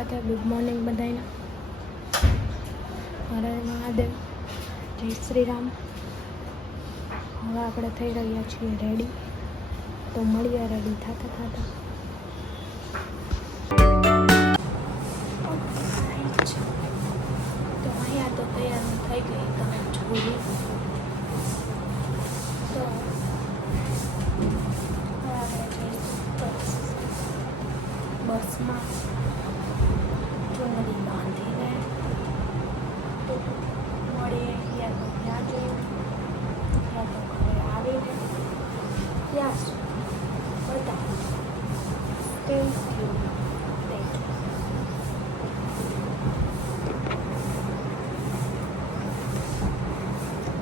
સાથે good morning બધાને. હરે મહાદેવ, જય શ્રી રામ. હવે આપણે થઈ રહ્યા છીએ રેડી, તો મળીએ રેડી થતા થતા. તો અહીંયા તો તૈયાર થઈ ગઈ, તમે જોયું. તો હવે આપણે જઈશું બસમાં ચુંદડી બાંધીને. તો મળીએ યા તો ત્યાં જઈએ યા તો ઘરે આવીને. ત્યાં બધા સ્ટે ટ્યુન.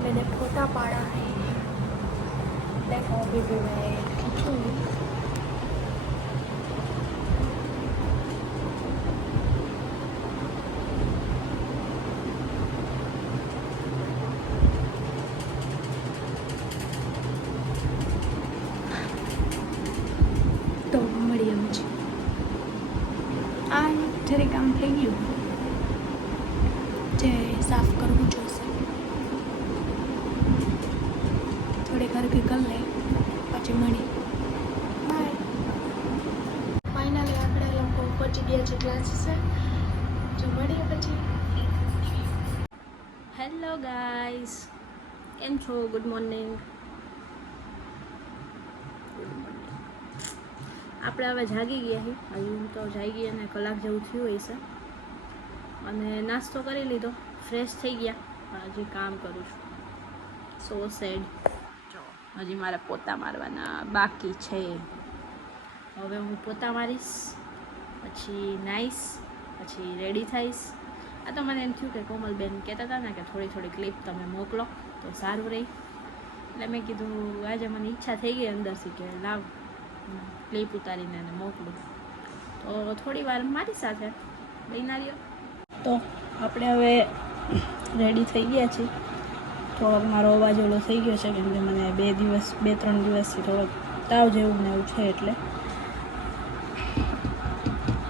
मैंने फोटा पाड़ा है, देखो अभी भी मैं खींचूंगी. तो મળીએ પછી. આ જરી કામ થઈ ગયું, જે સાફ કરવું જોઈશે. થોડી ઘર ભી કરી લે, પછી મળી. બાય. ફાઇનલી આપણે લોકો પહોંચી ગયા છે ક્લાસીસે. જો મળીએ પછી. હેલો ગાઈઝ, કેમ છો? Good morning. આપણે હવે જાગી ગયા છીએ. હજુ તો જાગી અને કલાક જેવું થયું હશે. અને નાસ્તો કરી લીધો, ફ્રેશ થઈ ગયા. હજી કામ કરું છું. સો સેડ. હજી મારે પોતા મારવાના બાકી છે. હવે હું પોતા મારીશ, પછી નાઈશ, પછી રેડી થઈશ. આ તો મને એમ થયું કે કોમલબેન કહેતા હતા ને કે થોડી થોડી ક્લિપ તમે મોકલો તો સારું રહી. એટલે મેં કીધું આજે મને ઈચ્છા થઈ ગઈ અંદરથી કે લાવ ક્લિપ ઉતારીને એને મોકલું. તો થોડી વાર મારી સાથે લઈને આવ્યો. તો આપણે હવે રેડી થઈ ગયા છીએ. થોડોક મારો અવાજ ઓલો થઈ ગયો છે, કેમ કે મને 2-3 દિવસથી થોડોક તાવ જેવું ને એવું છે. એટલે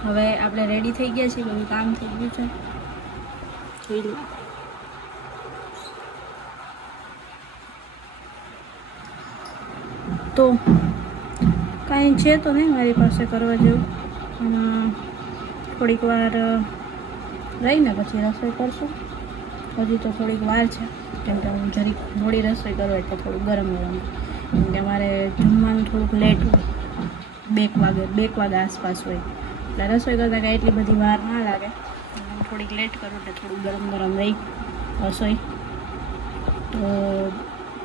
હવે આપણે રેડી થઈ ગયા છીએ, બધું કામ થઈ ગયું છે. જોઈ લો. તો કાંઈ છે તો નહીં મારી પાસે કરવા જેવું. થોડીક વાર રહીને પછી રસોઈ કરશું. હજી તો થોડીક વાર છે, કેમ કે હું જરીક મોડી રસોઈ કરું એટલે થોડું ગરમ ગરમ. કેમ કે મારે જમવાનું થોડુંક લેટ હોય, 2 વાગે આસપાસ હોય. એટલે રસોઈ કરતાં કાંઈ એટલી બધી વાર ના લાગે. હું થોડીક લેટ કરું એટલે થોડુંક ગરમ ગરમ રહી રસોઈ. તો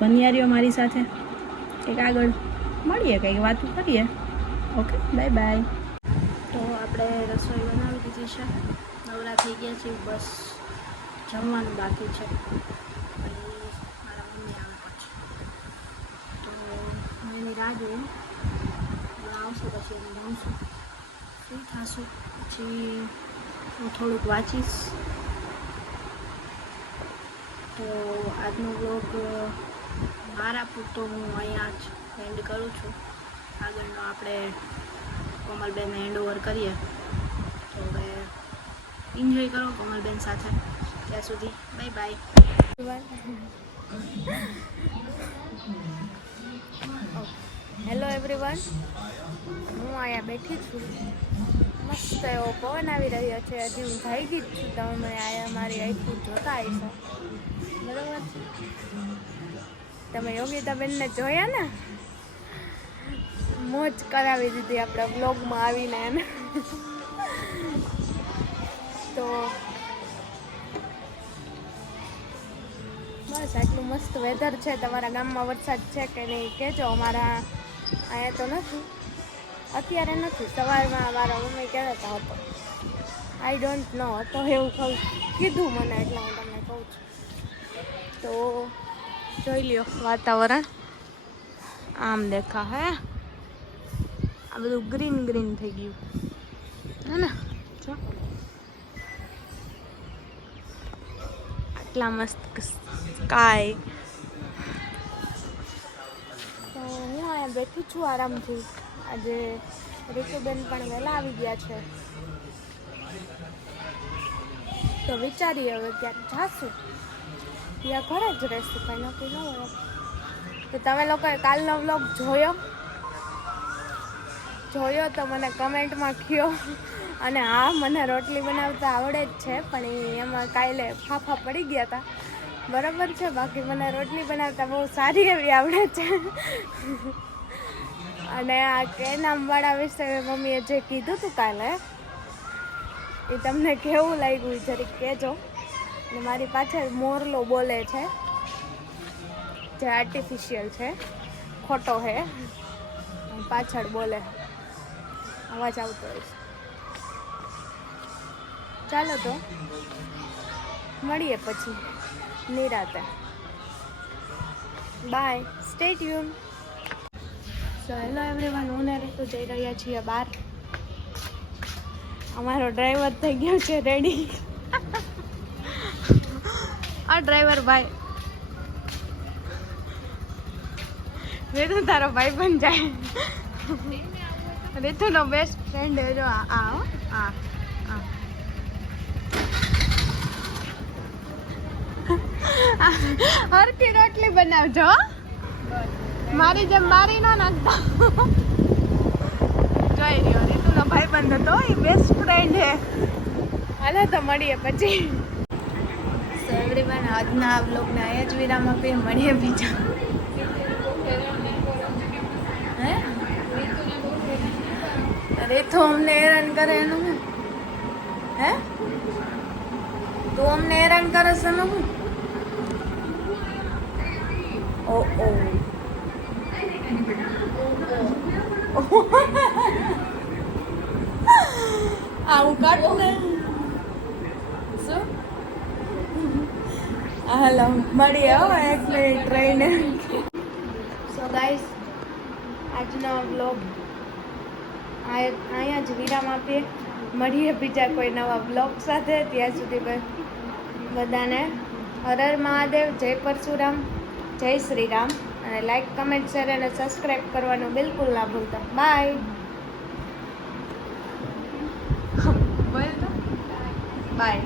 બન્યા રહ્યો મારી સાથે. કંઈક આગળ મળીએ, કંઈક વાતો કરીએ. Okay, bye bye. તો આપણે રસોઈ બનાવી દીધી છે, નવરા થઈ ગયા છીએ. બસ જમવાનું બાકી છે. મારા મમ્મી આવે પછી તો હું એની રાહ જોઉં. આવશે પછી એને જમશું, ફ્રી થશું. પછી હું થોડુંક વાંચીશ. તો આજનો વ્લોગ મારા પૂરતો હું અહીંયા જ એન્ડ કરું છું. આગળનો આપણે કોમલબેનને હેન્ડ ઓવર કરીએ. તો હવે એન્જોય કરો કોમલબેન સાથે. ત્યાં સુધી બાય બાય. હેલો એવરીવન, હું અહીંયા બેઠી છું. મસ્ત એવો પવન આવી રહ્યો છે. હજી હું જાગી જ છું. તમે અહીંયા મારી આખું જોતા આવીશો, બરાબર છે? તમે યોગિતાબેનને જોયા ને, મોજ કરાવી દીધી આપણા બ્લોગમાં આવીને એને. તો બસ આટલું મસ્ત વેધર છે. તમારા ગામમાં વરસાદ છે કે નહીં કહેજો. અમારા અહીંયા તો નથી, અત્યારે નથી. સવારમાં મારા મમ્મી કહેતા હતા હતો. આઈ ડોન્ટ નો હતો એવું કીધું મને, એટલે હું તમને કહું છું. તો જોઈ લ્યો વાતાવરણ આમ દેખા હે. આ બધું ગ્રીન ગ્રીન થઈ ગયું હે ને. જો આટલા મસ્ત સ્કાય. તો હું અહીંયા બેઠી છું આરામથી. આજે રીતુબેન પણ વહેલા આવી ગયા છે. તો વિચારીએ હવે ક્યાંક જાશું ત્યાં ઘરે જ રહેશું, કંઈ નક્કી ન હોય. તો તમે લોકોએ કાલનો વ્લોગ જોયો તો મને કમેન્ટમાં કહો. અને હા, મને રોટલી બનાવતા આવડે જ છે, પણ એમાં કાલે ફાફા પડી ગયા હતા, બરાબર છે. બાકી મને રોટલી બનાવતા બહુ સારી એવી આવડે છે. અને આ કેનામવાળા વિશે મમ્મીએ જે કીધું હતું કાલે, એ તમને કેવું લાગ્યું જરીક કહેજો. અને મારી પાછળ મોરલો બોલે છે, જે આર્ટિફિશિયલ છે, ખોટો છે, પાછળ બોલે, અવાજ આવતો હોય છે. ચાલો તો મળીએ પછી નિરાતે. Bye, stay tuned. So hello everyone, હું ને રીતુ જઈ રહ્યા છીએ બહાર. અમારો ડ્રાઈવર થઈ ગયો છે રેડી. આ ડ્રાઈવર ભાઈ રીતુ તારો ભાઈ બન જાય. રીતુનો બેસ્ટ ફ્રેન્ડ છે જો આ હરકી રોટલી બનાવજો, મારી જેમ મારી ન નાખતા. જોઈ રહ્યો રીતુનો ભાઈ બંધ હતો, એ બેસ્ટ ફ્રેન્ડ છે. હાલો તો મળીએ પછી. સો એવરીવન, આજના આ વ્લોગને અહીંયા જ વિરામ આપીએ. મળીએ બીજા. રીતુ અમને હેરાન કરે એનું હે? તું અમને હેરાન કરે છે એનું હું? ઓ આવું કાઢું ને શું? હાલો મળીએ હો એક મિનિટ ટ્રેને. સો ગાઈસ, આજનો વ્લોગ અહીંયા જ વિરામ આપીએ. મળીએ બીજા કોઈ નવા વ્લોગ સાથે. ત્યાં સુધી બધાને હર હર મહાદેવ, જય પરશુરામ, જય શ્રી રામ. અને લાઈક, કમેન્ટ, શેર અને સબસ્ક્રાઈબ કરવાનું બિલકુલ ના ભૂલતા. બાય. બોલ તો બાય.